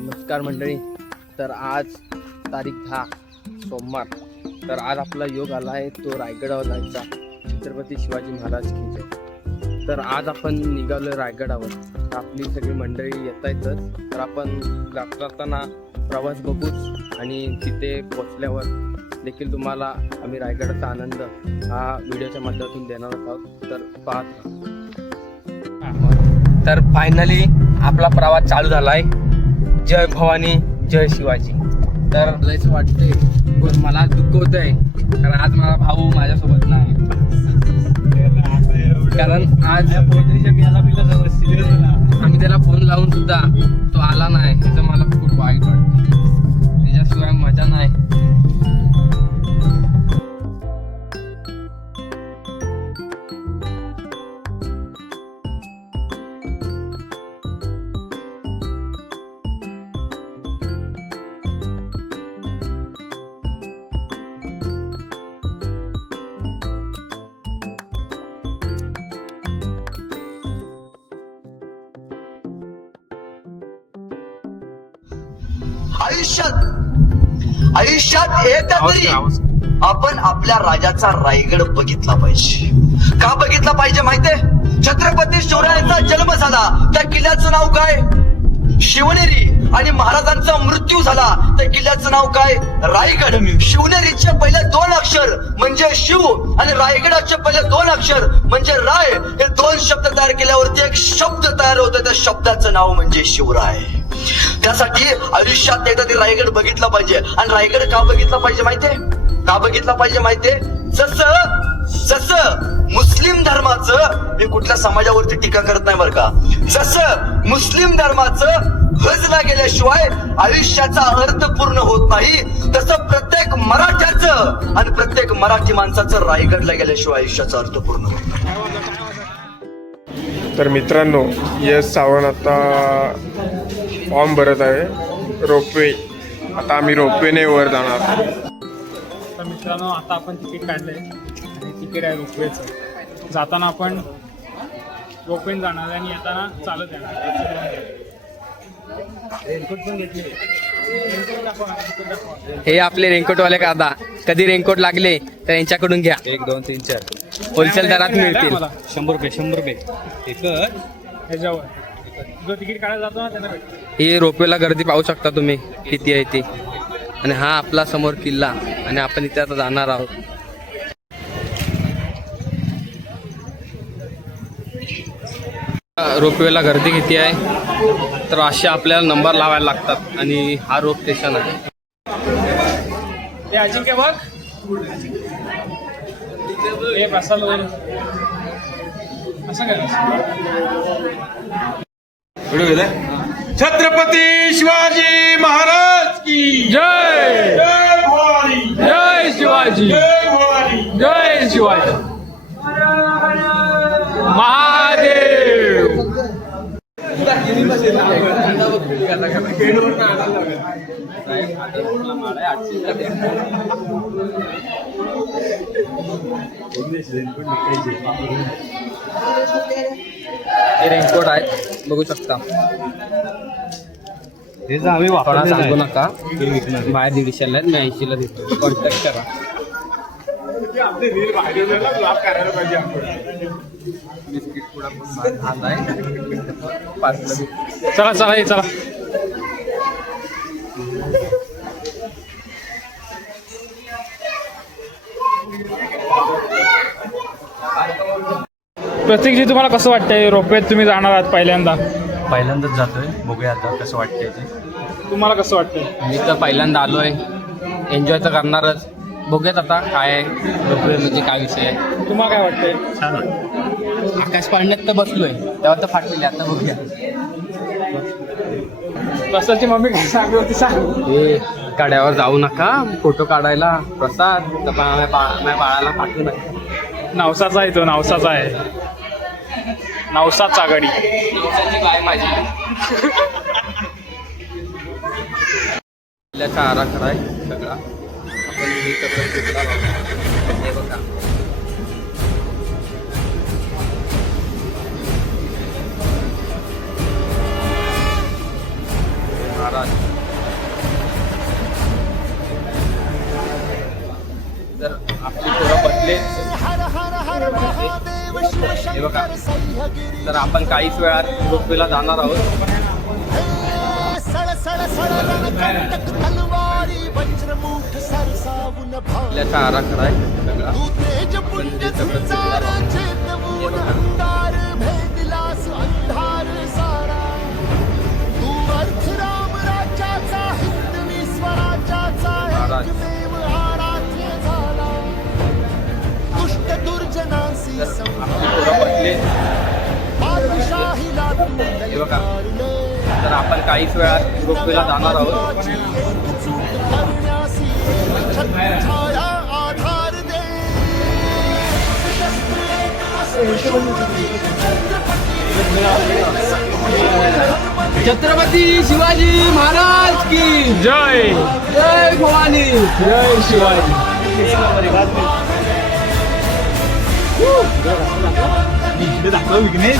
नमस्कार मंडळी. तर आज तारीख 10 सोमवार. तर आज आपला योग आला आहे तो रायगडावर जायचा, छत्रपती शिवाजी महाराज की जय. तर आज आपण निघालो रायगडावर. तर आपली सगळी मंडळी येत आहेतच. तर आपण जाताना प्रवास बघूच आणि तिथे पोचल्यावर देखील तुम्हाला आम्ही रायगडाचा आनंद हा व्हिडिओच्या माध्यमातून देणार आहोत. तर पाहत. तर फायनली आपला प्रवास चालू झाला आहे. जय भवानी जय शिवाजी. तर जायचं वाटतंय पण मला दुःख होत आहे कारण आज माझा भाऊ माझ्यासोबत नाही. कारण आज आम्ही त्याला फोन लावून सुद्धा तो आला नाही. त्याचं मला खूप वाईट वाटतं. त्याच्याशिवाय मजा नाही. आयुष्यात एकदा तरी आपण आपल्या राजाचा रायगड बघितला पाहिजे. का बघितला पाहिजे माहितीये? छत्रपती शिवरायांचा जन्म झाला त्या किल्ल्याचं नाव काय? शिवनेरी. आणि महाराजांचा मृत्यू झाला त्या किल्ल्याचं नाव काय? रायगड. शिवनेरीचे पहिले 2 अक्षर म्हणजे शिव आणि रायगडाचे पहिले 2 अक्षर म्हणजे राय. हे 2 शब्द तयार केल्यावरती एक शब्द तयार होतो. त्या शब्दाचं नाव म्हणजे शिवराय. त्यासाठी आयुष्यात एकदा ते रायगड बघितला पाहिजे. आणि रायगड का बघितला पाहिजे माहितीये? का बघितला पाहिजे माहितीये? जसं मुस्लिम धर्माचं, मी कुठल्या समाजावरती टीका करत नाही बरं का, जसं मुस्लिम धर्माचं हजला गेल्याशिवाय आयुष्याचा अर्थ पूर्ण होत नाही, तसं प्रत्येक मराठ्याचं आणि प्रत्येक मराठी माणसाचं रायगडला गेल्याशिवाय आयुष्याचा अर्थ पूर्ण होत नाही. तर मित्रांनो, यश सावंत आता फॉर्म भरत आहे. रोपवे. आता आम्ही रोपवेने वर जाणार. तर मित्रांनो, आता आपण तिकीट काढलंय आणि तिकीट आहे रोपवेचं. जाताना आपण रोपवेने जाणार आणि येताना चालत येणार. रेनकोट पण घेतले. हे आपले रेनकोटवाले कादा. कधी रेनकोट लागले तर यांच्याकडून घ्या. 1 2 3 4 होलसेल दरात मिळतील. 100 रुपये ह्याच्यावर जो तिकीट काढायला जातो ना त्यांना भेटतो. ही रोपवेला गर्दी पाहू शकता तुम्ही किती आहे ती. आणि हा आपला समोर किल्ला आणि आपण इथे आता जाणार आहोत. रोपवेला गर्दी किती आहे तर असे आपल्याला नंबर लावायला लागतात आणि हा रोप स्टेशन आहे. हे अजिंक्य बघ, हे बसाल वर असं छत्रपती शिवाजी महाराज की जय. जय भवानी. जय शिवाजी. जय भवानी. जय शिवाजी महादेव. हे रेनकोट आहेत बघू शकता. हे जर आम्ही कोणा वापरले सांगू नाही नका. ते विकणार. बाहेर 150ला आहेत, मी 80ला देतो. कॉन्टॅक्ट करा. बिस्किट पुडा पण आलाय 5ला देतो. चला चला ये चला. प्रतीकजी, तुम्हाला कसं वाटतंय रोपवेत तुम्ही जाणार आहात पहिल्यांदा? पहिल्यांदाच जातोय, बघूया आता कसं वाटतंय ते. तुम्हाला कसं वाटतंय? मी तर पहिल्यांदा आलोय. एन्जॉय तर करणारच. बघूयात आता काय आहे रोपवे म्हणजे काय विषय आहे. तुम्हाला काय वाटतंय? छान वाटतं. आकाश पाळण्यात तर बसलोय तेव्हा तर फाटलेले. आता बघूया. प्रसादची मम्मी काय सांगत होती सांग. हे कड्यावर जाऊ नका फोटो काढायला. प्रसाद तर माझ्या बाळाला पाठवू नका. नवसाचा आहे तो, नवसाचा आहे. नवसाचा गाडी. नवसाची बाय माझी. किल्ल्याचा आराखडा आहे सगळा. आपण हे कसं घेतला हे बघा. महाराज. तर आपली पोरं बसले हे बघा. तर आपण काहीच वेळात रोपवेला जाणार आहोत. आपल्याचा आराखडा आहे सगळा. आपण हे सगळं फिरणार आहोत. हे बघा. महाराज. तर आपली पोरं बसले हे बघा. तर आपण काहीच वेळात रोपवेला जाणार आहोत. छत्रपती शिवाजी महाराज की जय जय भवानी. जय शिवाजी. विघ्नेश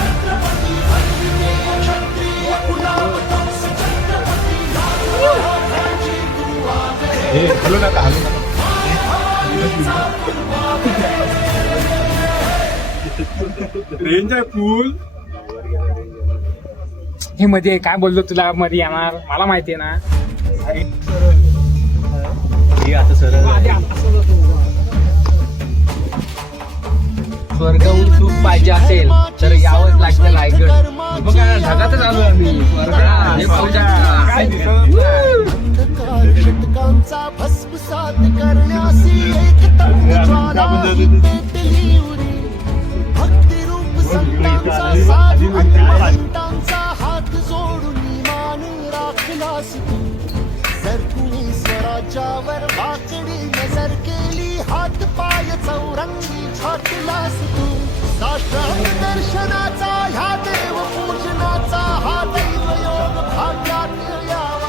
हॅलो नका रेंज आहे फुल. हे मध्ये काय बोललो तुला मध्ये येणार मला माहिती आहे ना. आता सर स्वर्गाहून सुख पाहिजे असेल तर यावंच लागतं रायगड. बघा ढगातच आलो आम्ही. हे पाहू शकता. घटकांचा भस्मसात करण्यासी एक ज्वाला पेटली उरी. भक्तिरूप संतांचा साधू संतांचा हात जोडून मान राखलास तू. जर कुणी स्वराज्यावर वाकडी नजर केली हात पाय चौरंगी छाटलास तू. साष्टांग दर्शनाचा ह्या देव पूजनाचा हा दैवयोग भाग्यात यावा.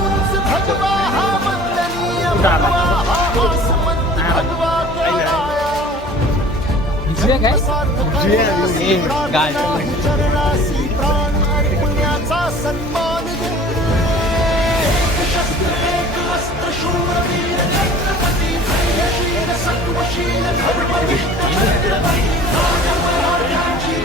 उंच भगवा हा वंदनीय भगवा हा आसमंत भगवा कळाया. चरणासी प्राण अर्पण्याचा सन्मान दे. एक शस्त्र एक वस्त्र शूरवीर छत्रपती जयशील सत्वशील धर्मनिष्ठ छत्रपती राजमराठ्यांची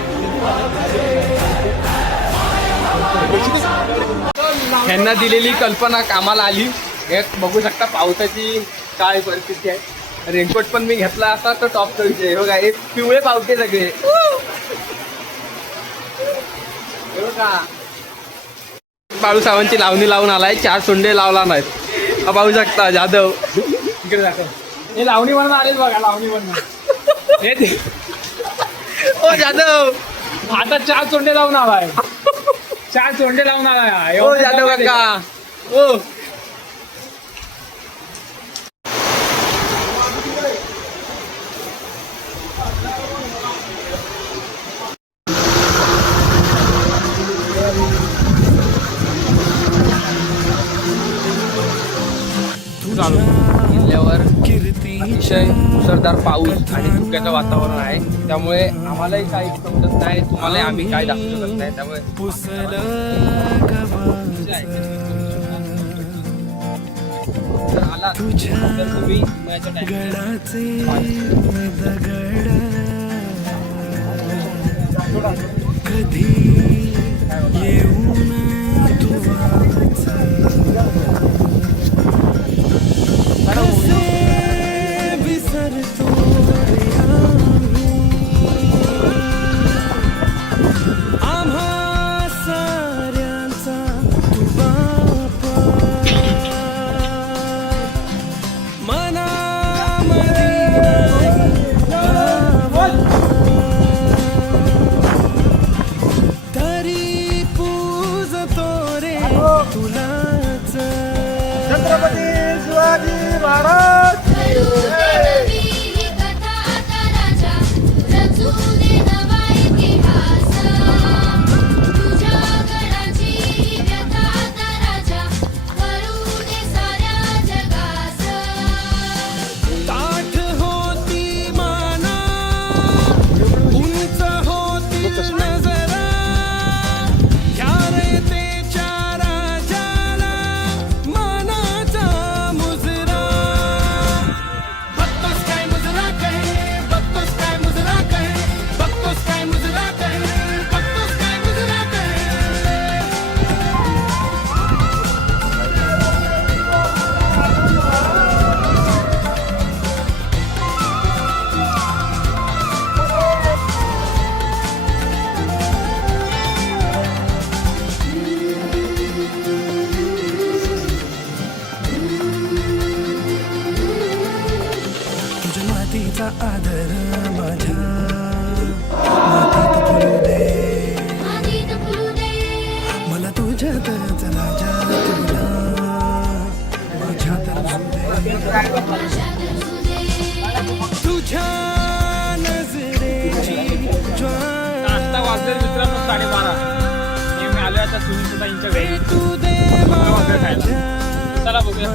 ह्यांना दिलेली कल्पना कामाला आली. एक बघू शकता पावसाची काय परिस्थिती आहे. रेनकोट पण मी घेतला असता तर टॉपचा विषय. हे बघा हे पिवळे पावते सगळे. हे बघा बाळू सावंतची लावणी लावून आलाय. 4 सोंडे लावला नाहीत. हा पाहू शकता जाधव. इकडे जातो. हे लावणी म्हणून आलेच बघा लावणी म्हणून. हे ते ओ जाधव. आता 4 चोंडे लावून आलाय. 4 चोंडे लावून आलाय. ओ जाधव काका. ओ किल्ल्यावर अतिशय मुसळधार पाऊस आणि धुक्याचं वातावरण आहे. त्यामुळे आम्हालाही काही समजत नाही. तुम्हालाही आम्ही काही दाखवू शकत नाही. त्यामुळे जर आला तर तुम्ही उन्हाळ्याच्या छत्रपती शिवाजी महाराज. नजरा ह्या रयतेच्या आता वाजले मित्रांनो 12:30. मी आलोय आता सुनीता यांच्या घरी झुणका भाकर खायला. चला बघूया.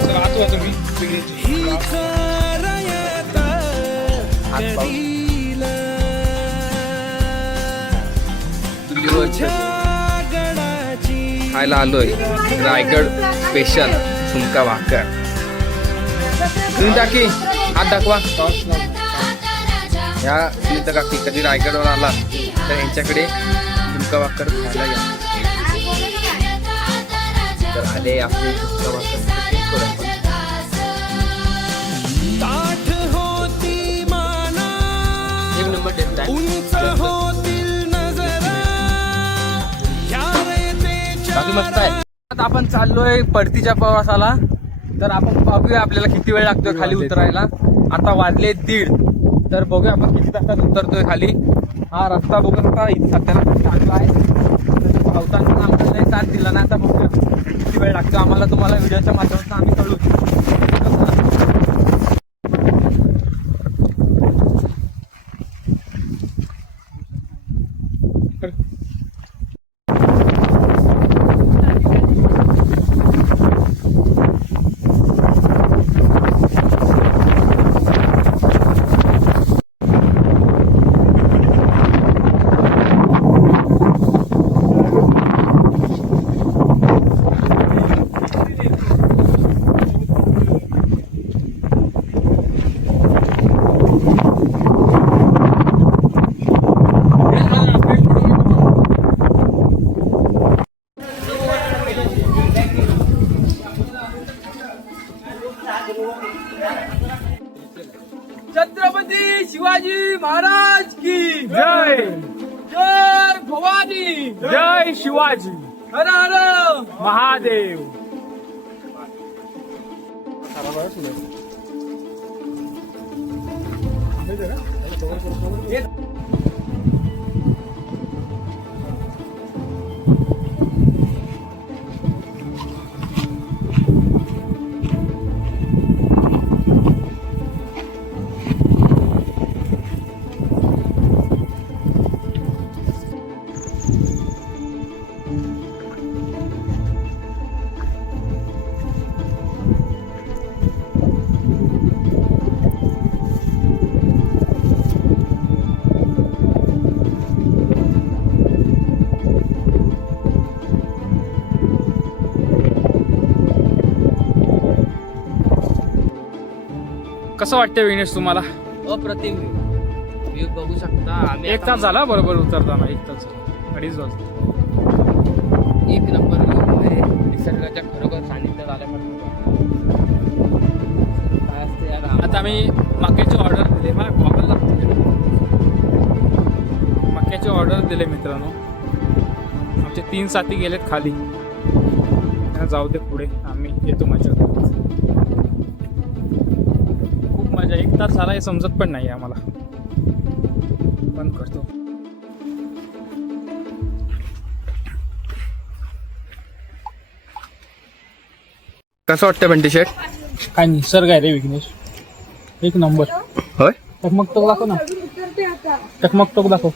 चला आतो तुम्ही खायला आलोय रायगड स्पेशल झुणका भाकर. तुम्ही टाकी हात दाखवा. या सुनीता काकी कधी रायगडवर आला तर यांच्याकडे झुणका भाकर खायला या. तर आले आपले झुणका भाकर एक नंबर टेस्ट आहे. बाकी मस्त आहे. आता आपण चाललोय परतीच्या प्रवासाला. तर आपण बघूया आपल्याला किती वेळ लागतोय खाली उतरायला. आता वाजले 1:30. तर बघूया आपण किती तासात उतरतोय खाली. हा रस्ता बघून आता सध्याला चांगला आहे. पावसाने आम्हाला साथ दिला ना. आता बघूया किती वेळ लागतो आम्हाला. तुम्हाला व्हिडिओच्या माध्यमातून आम्ही कळू. छत्रपती शिवाजी महाराज की जय. जय भवानी. जय शिवाजी. हर हर महादेव. कसं वाटतं विनेश तुम्हाला? अप्रतिम व्ह्यू बघू शकता. आम्ही 1 तास झाला बरोबर उतरताना. 1 तास 2:30 वाजता. एक नंबर व्ह्यू आहे. निसर्गाच्या खरोखर सानिध्यात आल्यापासून काय असते यार. आता आम्ही मक्याची ऑर्डर दिली. मक्याची ऑर्डर दिले मित्रांनो. आमचे 3 साथी गेलेत खाली. त्यांना जाऊ दे पुढे. आम्ही येतो मजा करत. खूप मजा. 1 तास झाला हे समजत पण नाही आम्हाला. बंद करतो. कसं वाटतं बंटी शेट? काय निसर्ग आहे रे विघ्नेश. 1 नंबर. होय. टकमकटक दाखव ना. टकमकटक दाखव.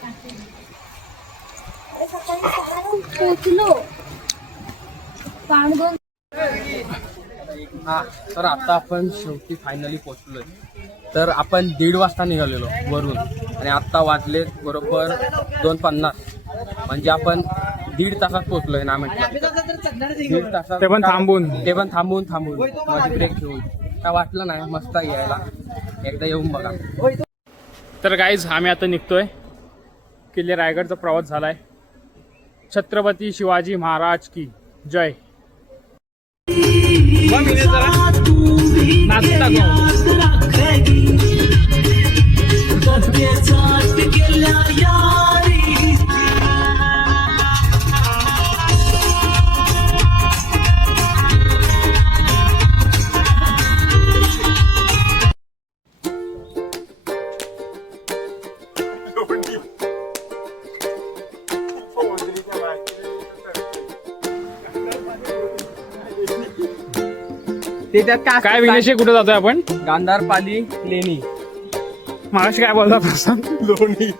हा तर आता आपण शेवटी फायनली पोहोचलोय. तर आपण 1:30 वाजता निघालेलो वरून आणि आत्ता वाजले बरोबर 2:50. म्हणजे आपण 1.5 तासात पोहोचलोय ना म्हटलं. 1.5 तासात ते पण थांबून माझी ब्रेक घेऊन काय वाटलं नाही. मस्त यायला. एकदा येऊन बघा. तर गाईज आम्ही आता निघतोय. किल्ले रायगडचा प्रवास झालाय. छत्रपती शिवाजी महाराज की जय. ते त्यात काय काय विघ्नेश कुठे जातोय आपण? गांधार पाली लेणी. मागाशी काय बोलता प्रसाद? लोणी.